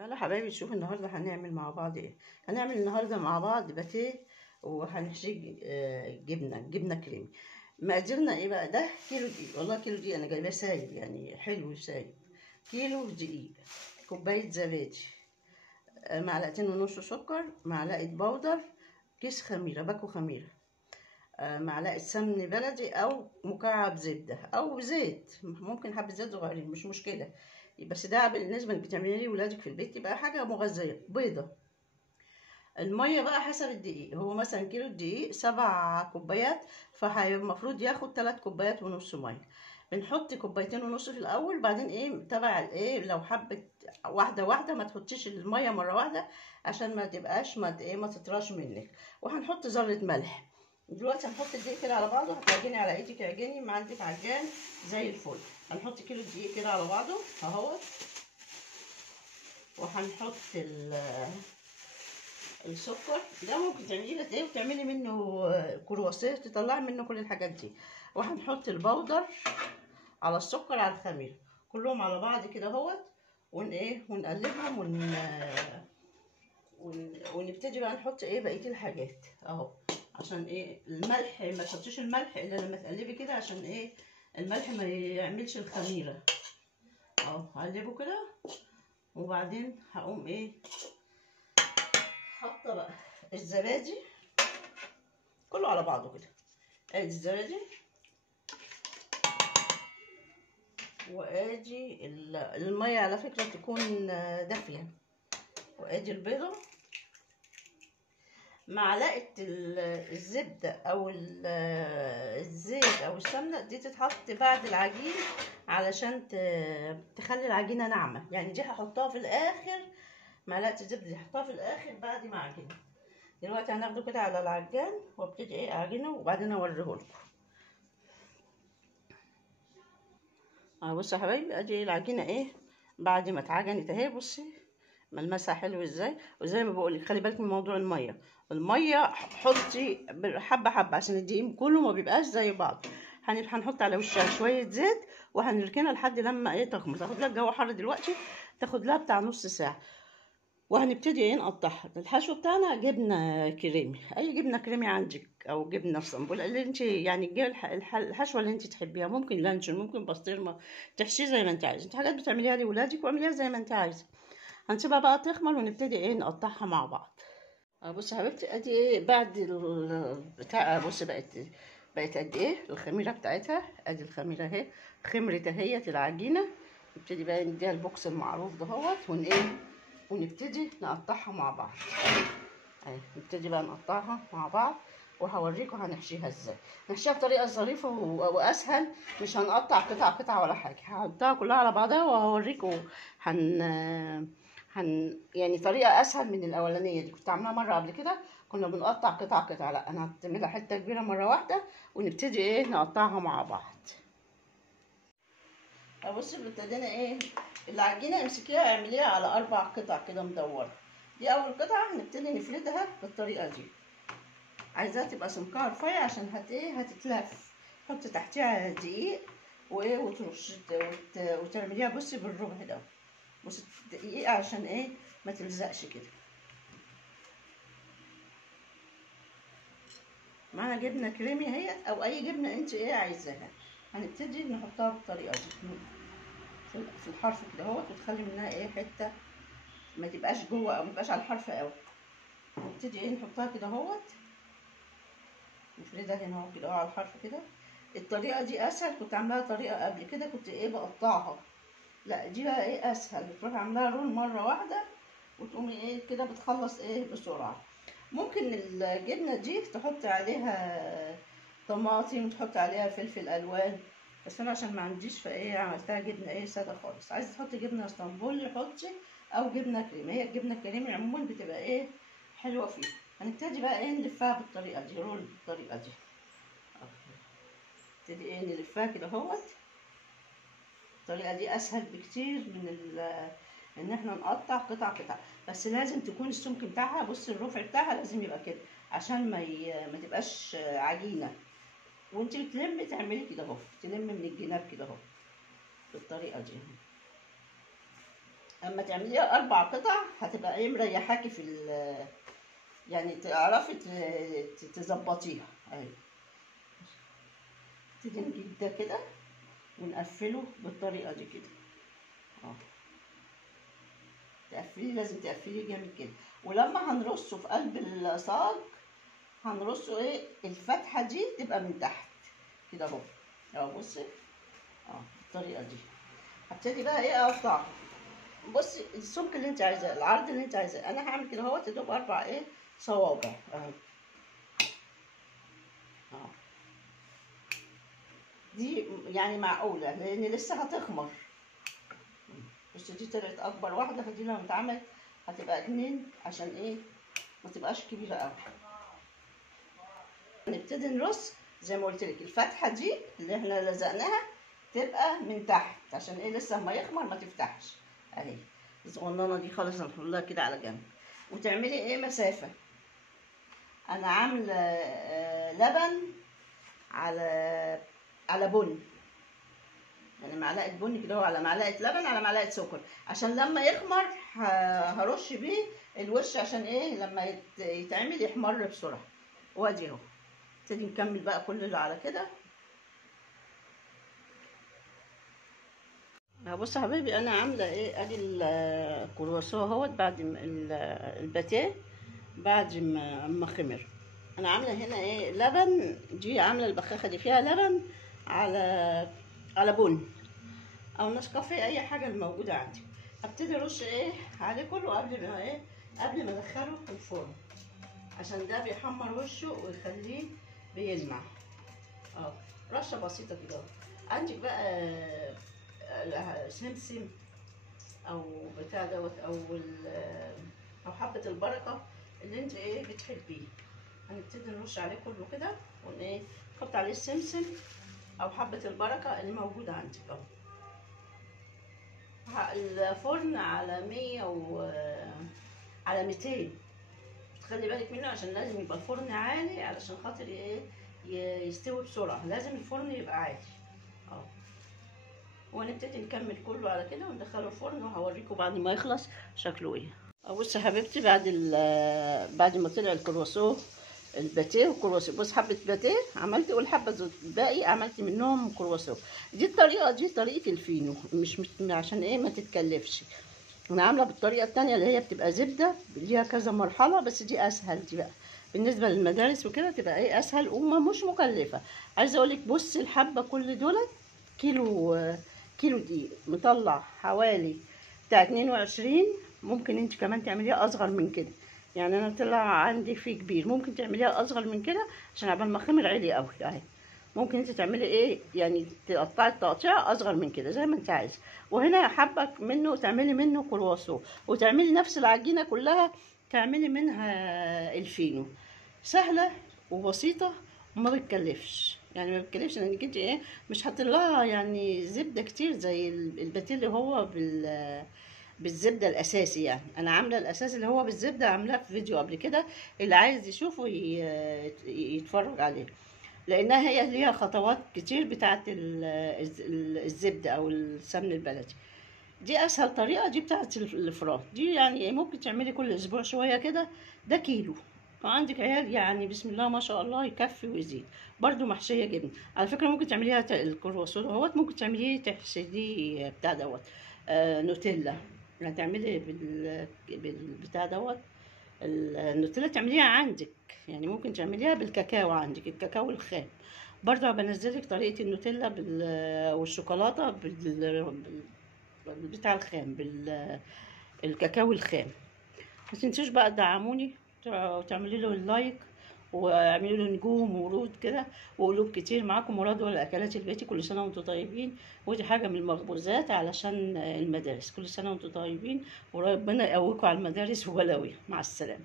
تعالوا حبايبي تشوفوا النهارده هنعمل مع بعض ايه. هنعمل النهارده مع بعض باتيه وهنحشي جبنه كريمي. مقاديرنا ايه بقى؟ ده كيلو دقيق، والله كيلو دقيق انا جايباه سايب يعني حلو سايب. كيلو دقيق، كوبايه زبادي، معلقتين ونص سكر، معلقه بودر، كيس خميره باكو خميره، معلقه سمن بلدي او مكعب زبده او زيت، ممكن حبه زيت صغيرين مش مشكله، بس ده بالنسبه انك بتعملي لي ولادك في البيت يبقى حاجه مغذيه. بيضه. الميه بقى حسب الدقيق، هو مثلا كيلو الدقيق 7 كوبايات، فالمفروض ياخد 3 كوبايات ونص ميه. بنحط كوبايتين ونص في الاول، بعدين ايه تبع الايه لو حبه واحده واحده، ما تحطيش الميه مره واحده عشان ما تبقاش ما تطراش منك. وهنحط ذره ملح. دلوقتي هنحط الدقيق كده على بعضه، هتعجني على ايدك عجني، ما عندك عجان زي الفل. هنحط كيلو الدقيق كده على بعضه اهوت، وهنحط السكر. ده ممكن تعملي لك ايه وتعملي منه كرواسيه تطلعي منه كل الحاجات دي. وهنحط البودر على السكر على الخميره كلهم على بعض كده اهوت، ونقلبهم ونبتدي بقى نحط ايه بقيه الحاجات اهو. عشان ايه الملح ما تحطيش الملح الا لما تقلبي كده، عشان ايه الملح ما يعملش الخميره اهو. هقلبه كده وبعدين هقوم ايه حاطه بقى الزبادي كله على بعضه كده. ادي الزبادي، وادي الميه على فكره تكون دافيه، وادي البيضه، معلقه الزبده او الزيت او السمنه دي تتحط بعد العجين علشان تخلي العجينه ناعمه، يعني دي هحطها في الاخر. معلقه الزبده دي هحطها في الاخر بعد ما اعجنه. دلوقتي هناخده كده على العجان وابتدي ايه اعجنه وبعدين اوريهولكم. بصوا يا حبايبي، ادي العجينه ايه بعد ما اتعجنت اهي. بصي ملمسها حلو ازاي، وزي ما بقولك خلي بالك من موضوع الميه حطي حبه حبه عشان الدقيق كله ما بيبقاش زي بعض. هنحط على وشها شويه زيت وهنركنها لحد لما ايه تخمر. تاخد لها الجو حر دلوقتي، تاخد لها بتاع نص ساعه، وهنبتدي ايه نقطعها. الحشو بتاعنا جبنه كريمي، اي جبنه كريمي عندك او جبنه صنبول اللي انت يعني تجيبي الحشوه اللي انت تحبيها، ممكن لانشون ممكن بسطرمه، تحشيه زي ما انت عايزه. انت حاجات بتعمليها لاولادك واعمليها زي ما انت عايزه. هنسيبها بقى تخمر ونبتدي ايه نقطعها مع بعض. بصي يا حبيبتي ادي ايه بعد بتاع. بصي بقت قد ايه الخميره بتاعتها. ادي الخميره اهي خمرت اهيت العجينه. نبتدي بقى نديها البوكس المعروف دهوت ونبتدي نقطعها مع بعض اهي. نبتدي بقى نقطعها مع بعض وهوريكم هنحشيها ازاي. نحشيها بطريقه ظريفه واسهل، مش هنقطع قطع ولا حاجه، هحطها كلها على بعضها وهوريكم. يعني طريقه اسهل من الاولانيه دي، كنت عاملاها مره قبل كده كنا بنقطع قطع. لا انا هعملها حته كبيره مره واحده ونبتدي ايه نقطعها مع بعض. بصي ابتدينا ايه العجينه امسكيها اعمليها على 4 قطع كده مدوره. دي اول قطعه هنبتدي نفردها بالطريقه دي. عايزاها تبقى سمكها رفيع عشان هتتلف. حطي تحتيها دقيق وايه وترش وتعمليها بصي بالربع ده. بصي دقيقه عشان ايه ما تلزقش كده. معانا جبنه كريمي اهي او اي جبنه انت ايه عايزاها. هنبتدي نحطها بالطريقه دي في الحرف كده اهوت، وتخلي منها ايه حته ما تبقاش جوه او ما تبقاش على الحرف قوي. نبتدي ايه نحطها كده اهوت، نفردها هنا اهو كده على الحرف كده. الطريقه دي اسهل، كنت عاملاها طريقه قبل كده كنت ايه بقطعها. لا دي بقى ايه اسهل، بتروحي عاملاها رول مره واحده وتقومي ايه كده بتخلص ايه بسرعه. ممكن الجبنه دي تحطي عليها طماطم وتحطي عليها فلفل الوان، بس انا عشان ما عنديش فايه عملتها جبنه ايه ساده خالص. عايزه تحطي جبنه اسطنبولي حطي، او جبنه كريمي. هي الجبنه الكريمي عموما بتبقى ايه حلوه فيه. هنبتدي بقى ايه نلفها بالطريقه دي، رول بالطريقه دي. نبتدي ايه نلفها كده اهوت. الطريقه دي اسهل بكتير من ان احنا نقطع قطع، بس لازم تكون السمك بتاعها بصي الرفع بتاعها لازم يبقى كده عشان ما تبقاش عجينه. وانت بتلمي تعملي كده اهو، تلمي من الجناب كده اهو بالطريقه دي. اما تعمليها 4 قطع هتبقى ايه مريحاكي في يعني تعرفي تظبطيها اهي. نبتدي نجيب ده كده ونقفله بالطريقه دي كده اه. تقفليه لازم تقفليه جامد كده، ولما هنرصه في قلب الصاج هنرصه ايه الفتحه دي تبقى من تحت كده اهو. اهو بصي بالطريقه دي. هبتدي بقى ايه اقطعه. بصي السمك اللي انت عايزاه، العرض اللي انت عايزاه. انا هعمل كده اهوت يدوب 4 ايه صوابع اهو. دي يعني معقوله لان لسه هتخمر. بس دي طلعت اكبر واحده، فدي لما اتعمل هتبقى 2 عشان ايه ما تبقاش كبيره قوي. نبتدي نرص زي ما قلت لك الفتحه دي اللي احنا لزقناها تبقى من تحت عشان ايه لسه ما يخمر ما تفتحش اهي. الصغننه دي خالص هنحطها كده على جنب، وتعملي ايه مسافه. انا عامله لبن على بن، يعني معلقه بن كده على معلقه لبن على معلقه سكر، عشان لما يخمر هرش بيه الوش عشان ايه لما يتعمل يحمر بسرعه. وادي اهو. نبتدي نكمل بقى كل اللي على كده. بص يا حبايبي انا عامله ايه ادي الكرواسون اهوت بعد الباتيه بعد ما خمر. انا عامله هنا ايه لبن، دي عامله البخاخه دي فيها لبن على بن او نسكافيه اي حاجه الموجوده عندي. هبتدي ارش ايه عليه كله قبل ما ادخله الفرن عشان ده بيحمر وشه ويخليه بيلمع. رشه بسيطه كده. عندك بقى سمسم او بتاع دوت او حبه البركه اللي انت ايه بتحبيه. هنبتدي نرش عليه كله كده وايه نحط عليه السمسم او حبه البركه اللي موجوده عندك اهو. الفرن على 100 على 200. تخلي بالك منه عشان لازم يبقى الفرن عالي علشان خاطر ايه يستوي بسرعه. لازم الفرن يبقى عالي اهو. ونبتدي نكمل كله على كده وندخله الفرن وهوريكم بعد ما يخلص شكله ايه. بص يا حبيبتي بعد ما طلع الكرواسون الباتيه والكرواسون. بص حبه باتيه عملت والحبه الباقي عملت منهم كرواسون. دي طريقه الفينو، مش عشان ايه ما تتكلفش. انا عامله بالطريقه التانية اللي هي بتبقى زبده ليها كذا مرحله، بس دي اسهل. دي بقى بالنسبه للمدارس وكده تبقى ايه اسهل ومش مكلفه. عايزه اقول لك بصي الحبه كل دولت كيلو دقيق مطلع حوالي بتاع 22. ممكن انت كمان تعمليها اصغر من كده، يعني انا طلع عندي فيه كبير، ممكن تعمليها اصغر من كده عشان عبال ما خمر عالي قوي اهي. ممكن انت تعملي ايه يعني تقطعي التقطيع اصغر من كده زي ما انت عايزه. وهنا حبه منه تعملي منه كرواسون وتعملي نفس العجينه كلها تعملي منها الفينو. سهله وبسيطه وما بتكلفش، يعني ما بتكلفش لانك انت ايه مش هتطلعها يعني زبده كتير زي الباتيه اللي هو بالزبده الاساسي. يعني انا عامله الاساس اللي هو بالزبده، عاملاه في فيديو قبل كده، اللي عايز يشوفه يتفرج عليه، لانها هي ليها خطوات كتير بتاعه الزبده او السمن البلدي. دي اسهل طريقه، دي بتاعه الفران. دي يعني ممكن تعملي كل اسبوع شويه كده. ده كيلو وعندك عيال يعني بسم الله ما شاء الله يكفي ويزيد. برضو محشيه جبن على فكره. ممكن تعمليها الكرواسون اهوت ممكن تعمليه تحشيه بتاع دوت نوتيلا. هتعملي بالبتاع دوت النوتيلا تعمليها عندك، يعني ممكن تعمليها بالكاكاو عندك الكاكاو الخام. برضو بنزلك طريقه النوتيلا والشوكولاته بتاع الخام بالكاكاو الخام. ما تنسوش بقى تدعموني وتعملي له اللايك واعملوا له نجوم وورود كده وقلوب كتير. معاكم مراد ولا اكلات البيت. كل سنه وانتم طيبين، ودي حاجه من المخبوزات علشان المدارس. كل سنه وانتم طيبين وربنا يقويكم على المدارس وبلاوي. مع السلامه.